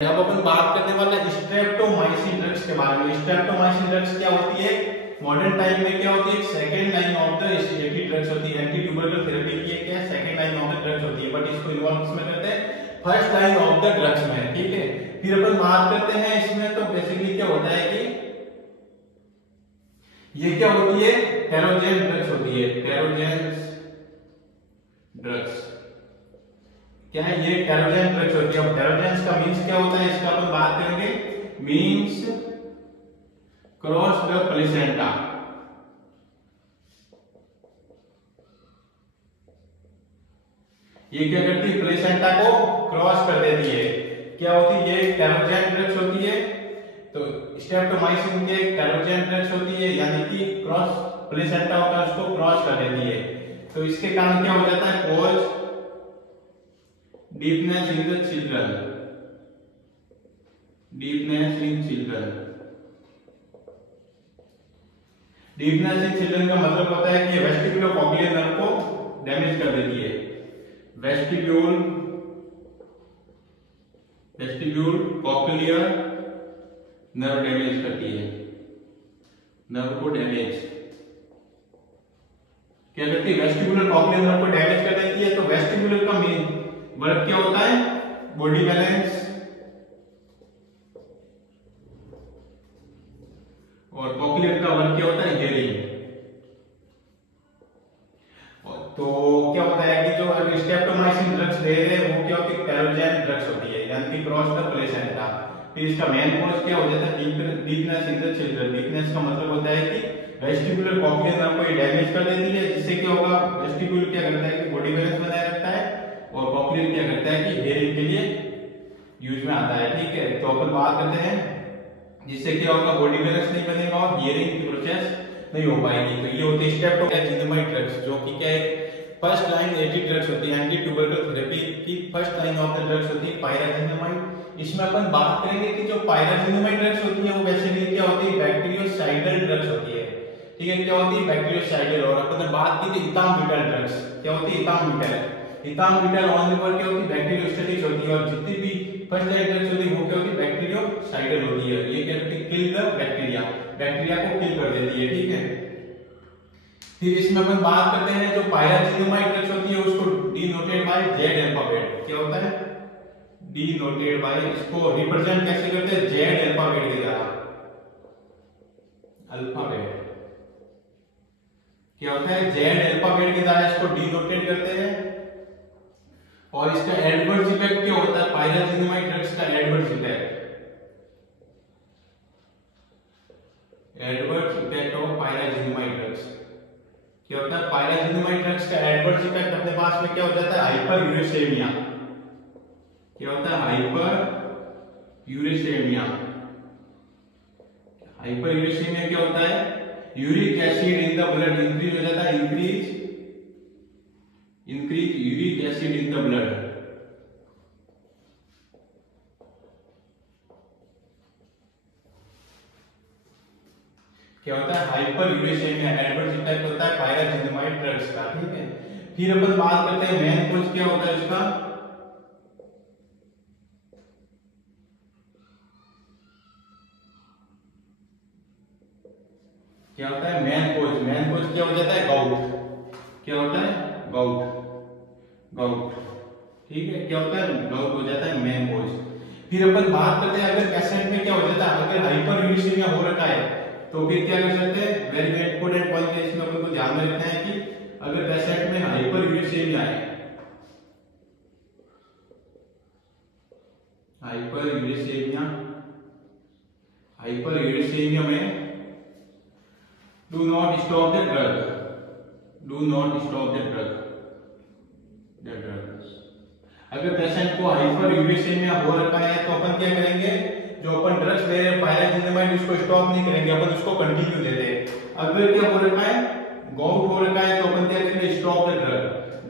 अब अपन बात करने वाले स्ट्रेप्टोमाइसिन ड्रग्स के बारे में। स्ट्रेप्टोमाइसिन ड्रग्स क्या होती है? मॉडर्न टाइम में क्या होती है? Second line of the anti drugs होती है। एंटी ट्यूबरकुलर थेरेपी की है क्या? Second line of the drugs होती है, बट इसको इन्वॉल्व किसमें करते हैं? First line of the drugs में। ठीक है, फिर अपन बात करते हैं इसमें तो बेसिकली क्या होता है कि ये क्या होती है? टेरोजेन ड्रग्स होती है। टेरोजेन ड्रग्स क्या है? ये टेरोजेन ड्रग्स होती है। अब टेरोजेंस का मींस क्या होता है इसका अपन बात करेंगे। Means cross the placenta. ये क्या करती है? प्लेसेंटा को क्रॉस कर देती है। क्या होती है? ये टेरोजेन ड्रग्स होती है। तो स्ट्रेप्टोमाइसिन के टेरोजेन ड्रग्स होती है, यानी कि क्रॉस प्लेसेंटा होता है उसको क्रॉस कर देती है। तो इसके कारण क्या हो जाता है? Cause deafness in the children. deafness in children. deafness in children का मतलब होता है कि वेस्टिब्यूलर कॉक्लियर नर्व को डैमेज कर देती है। वेस्टिब्यूल कॉक्लियर नर्व डैमेज करती है। नर्व को डैमेज क्या करती है? वेस्टिब्यूलर कॉक्लियर नर्व को डैमेज कर देती है। तो वेस्टिब्यूलर का मेन वर्क क्या होता है? बॉडी बैलेंस और कॉक्लियर का वर्क क्या होता है? हियरिंग। तो क्या होता है कि जो स्ट्रेप्टोमाइसिन ड्रग्स ले रहे हैं वो क्या होती है? टेरोजेन ड्रग्स होती है, यानी कि क्रॉस द प्लेसेंटा। फिर इसका मेन कॉज क्या हो जाता है? Weakness in the children. Weakness का मतलब होता है कि वेस्टिब्यूलर कॉक्लियर नर्व को ये डैमेज कर देती है, जिससे क्या होगा? वेस्टिब्यूल क्या करता है कि बॉडी बैलेंस बनाए रखता है और कॉक्लियर क्या करता है कि हियरिंग के लिए यूज में आता है। ठीक है, तो अपन बात करते हैं जिससे क्या होगा? बॉडी बैलेंस नहीं बनेगा और हियरिंग की प्रोसेस नहीं हो पाएगी। तो ये होती है स्ट्रेप्टोमाइसिन ड्रग्स, जो कि क्या है? फर्स्ट लाइन एंटी ड्रग्स होती है। एंटी ट्यूबरकुलर थेरेपी की first line of the drugs होती है पायराजिनामाइड। इसमें अपन बात करेंगे कि जो पायराजिनामाइड ड्रग्स होती है वो बेसिकली क्या होती है? बैक्टीरियोसाइडल ड्रग्स होती है। ठीक है, क्या होती है? बैक्टीरियोसाइडल। और अपन ने बात की थी इथाम्बुटाइल ड्रग्स। क्या होती है? इथाम्बुटाइल ऑन द क्या होती है? बैक्टीरियोस्टैटिक होती है। और जितनी भी फर्स्ट लाइन ड्रग्स होती है वो क्या होती है? बैक्टीरियोसाइडल होती है। ये क्या करती है? किल द बैक्टीरिया, बैक्टीरिया को किल कर देती है। ठीक है, फिर इसमें अपन बात करते हैं जो पायराजिनामाइड ड्रग्स होती है उसको डिनोटेड बाय जेड अल्फाबेट। क्या होता है? डिनोटेड बाय, इसको रिप्रेजेंट कैसे करते हैं? जेड अल्फाबेट के द्वारा। अल्फाबेट क्या होता है? जेड अल्फाबेट के द्वारा इसको डिनोटेड करते हैं। और इसका एडवर्स इफेक्ट क्या होता है? पायराजिनामाइड ड्रग्स का adverse effect, adverse effect of pyrazinamide drugs क्या होता है? पायराजिनामाइड ड्रग्स का एडवर्स इफेक्ट अपने पास में क्या हो जाता है? हाइपर यूरेसेमिया। क्या होता है? हाइपर यूरेसेमिया। हाइपर यूरेसेमिया क्या होता है? Uric acid in the blood increase हो जाता है। Increase uric acid in the blood. क्या होता है? हाइपर यूरेसेमिया एडवर्स इफेक्ट होता है पायराजिनामाइड ड्रग्स का। ठीक है, फिर अपन बात करते हैं मेन कॉज क्या होता है इसका। क्या होता है? मेन कॉज क्या हो जाता है? गाउट। क्या होता है? गाउट। ठीक है, क्या होता है? गाउट हो जाता है मेन कॉज। फिर अपन बात करते हैं अगर पेशेंट में क्या हो जाता है, अगर हाइपर यूरेसेमिया हो रखा है तो फिर क्या कर सकते हैं? वेरी वेरी इंपॉर्टेंट पॉइंट है, इसमें अपन को ध्यान में रखना है कि अगर पेशेंट में हाइपर यूरेसेमिया है, हाइपर यूरेसेमिया में do not stop the drug. अगर पेशेंट को हाइपर यूरेसेमिया हो रखा है तो अपन क्या करेंगे? जो अपन ड्रग्स ले रहे हैं पायराजिनामाइड उसको स्टॉप नहीं करेंगे, अपन उसको कंटिन्यू देते हैं। अगर क्या हो रखा है? गाउट हो रखा है तो अपन क्या करेंगे? स्टॉप द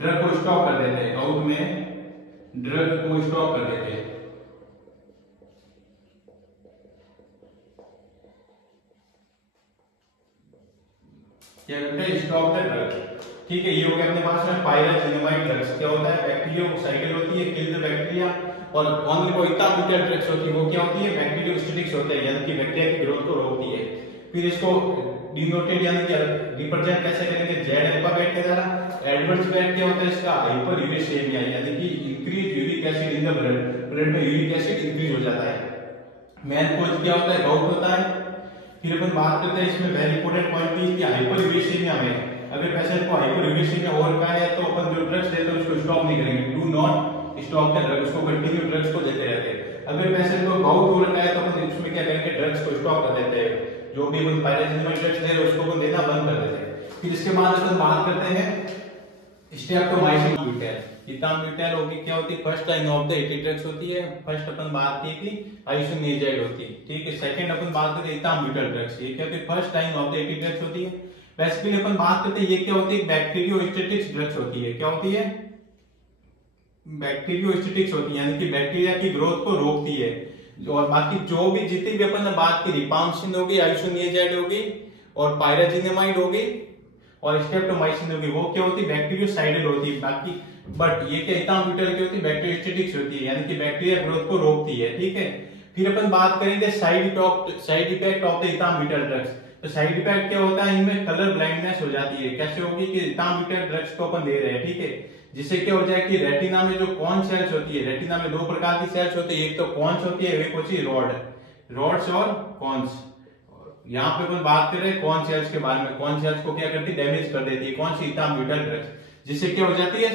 ड्रग को स्टॉप कर देते हैं। गाउट में ड्रग को स्टॉप कर देते हैं। क्या करते हैं? Stop the drug. ठीक है, ये हो गया अपने पास में पायराजिनामाइड ड्रग्स। क्या होता है? बैक्टीरियोसाइडल होती है, किल द बैक्टीरिया। और ओनली वो इथाम्यूटल ड्रग्स होती है वो क्या होती है, बैक्टीरियोस्टेटिक्स होते हैं, यानी कि बैक्टीरिया की ग्रोथ को रोकती है। फिर इसको डिनोटेड यानी कि रिप्रेजेंट कैसे करेंगे, जेड अल्फाबेट के द्वारा। एडवर्स इफेक्ट क्या होता है इसका, हाइपर यूरेसिमिया, यानी कि increase uric acid in the blood, blood में यूरिक एसिड इंक्रीज हो जाता है। मेन कॉज क्या होता है, गाउट होता है। फिर अपन बात करते हैं इसमें वेरी इंपॉर्टेंट पॉइंट की कि हाइपर यूरेसिमिया में अगर पेशेंट को हाइपर यूरेसिमिया हो रखा है तो अपन जो ड्रग्स देते हैं उसको स्टॉप नहीं करेंगे, do not stop the drug, उसको कंटिन्यू ड्रग्स को देते रहते हैं। अगर पेशेंट को गाउट हो रखा है तो अपन उसमें क्या करेंगे, ड्रग्स को स्टॉप कर देते हैं, जो भी अपन पायरेजिनल ड्रग्स दे रहे हैं उसको अपन देना बंद कर देते हैं। फिर इसके बाद अपन बात करते हैं स्ट्रेप्टोमाइसिन ब्यूटेल। इथाम्यूटल होगी क्या होती है, first line of the eighty drugs होती है। फर्स्ट अपन बात की थी आइसोनियाजाइड होती है, ठीक है। सेकंड अपन बात करते हैं इथाम्यूटल ड्रग्स, ये क्या होती है, first line of the eighty drugs होती है। बेसिकली अपन बात करते हैं ये क्या होती है, बैक्टीरियोस्टेटिक्स ड्रग्स होती है। क्या होती है, बैक्टीरियोस्टेटिक्स होती है, यानी कि बैक्टीरिया की ग्रोथ को रोकती है। और बाकी जो भी जितनी भी अपन ने बात की, रिपाम्सिन होगी, आइसोनियाजाइड होगी और पायराजिनेमाइड होगी और स्ट्रेप्टोमाइसिन होगी, वो क्या होती है, बैक्टीरियोसाइडल होती है। बाकी बट ये क्या इथाम्यूटल की होती है, बैक्टीरियोस्टेटिक्स होती है, यानी कि बैक्टीरिया ग्रोथ को रोकती है, ठीक है। फिर अपन बात करेंगे side effect of the ethambutol drugs. तो साइड इफेक्ट क्या होता है, इनमें कलर ब्लाइंडनेस हो जाती है। कैसे होगी कि इथाम्यूटल ड्रग्स को अपन दे रहे हैं, ठीक है, जिससे क्या हो जाए कि रेटिना में जो कॉन सेल्स होती है, रेटिना में दो प्रकार की सेल्स होती है, एक तो कॉन्स होती है, एक होती है रॉड्स और कॉन्स। यहाँ पे अपन बात कर रहे हैं कॉन सेल्स के बारे में। कॉन सेल्स को क्या करती है, डैमेज कर देती है, कौन सी, इथाम्यूटल ड्रग्स, जिससे क्या हो जाती है,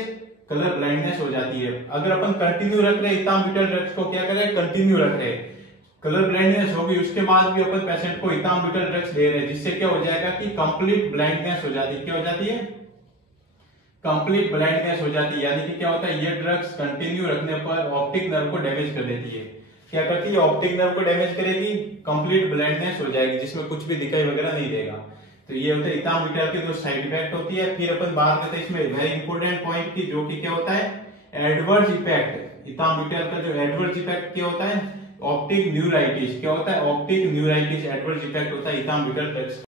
कलर ब्लाइंडनेस हो जाती है। अगर अपन कंटिन्यू रख रहे हैं इथाम्यूटल ड्रग्स को, क्या करें, कंटिन्यू रख रहे हैं, कलर ब्लाइंडनेस होगी, उसके बाद भी अपन पेशेंट को इथाम्यूटल ड्रग्स दे रहे हैं, जिससे क्या हो जाएगा कि कंप्लीट ब्लाइंडनेस हो जाती है। क्या हो जाती है, कंप्लीट ब्लाइंडनेस हो जाती है। यानी कि क्या होता है, ये ड्रग्स कंटिन्यू रखने पर ऑप्टिक नर्व को डैमेज कर देती है। क्या करती है, ऑप्टिक नर्व को डैमेज करेगी, कंप्लीट ब्लाइंडनेस हो जाएगी, जिसमें कुछ भी दिखाई वगैरह नहीं देगा। तो ये होता है इथाम्यूटल की जो साइड इफेक्ट होती है। फिर अपन बात करते हैं इसमें वेरी इंपॉर्टेंट पॉइंट की, जो कि क्या होता है, एडवर्स इफेक्ट। इथाम्यूटल का जो एडवर्स इफेक्ट क्या होता है, ऑप्टिक न्यूराइटिस। क्या होता है, ऑप्टिक न्यूराइटिस एडवर्स इफेक्ट होता है इथाम्यूटल ड्रग्स।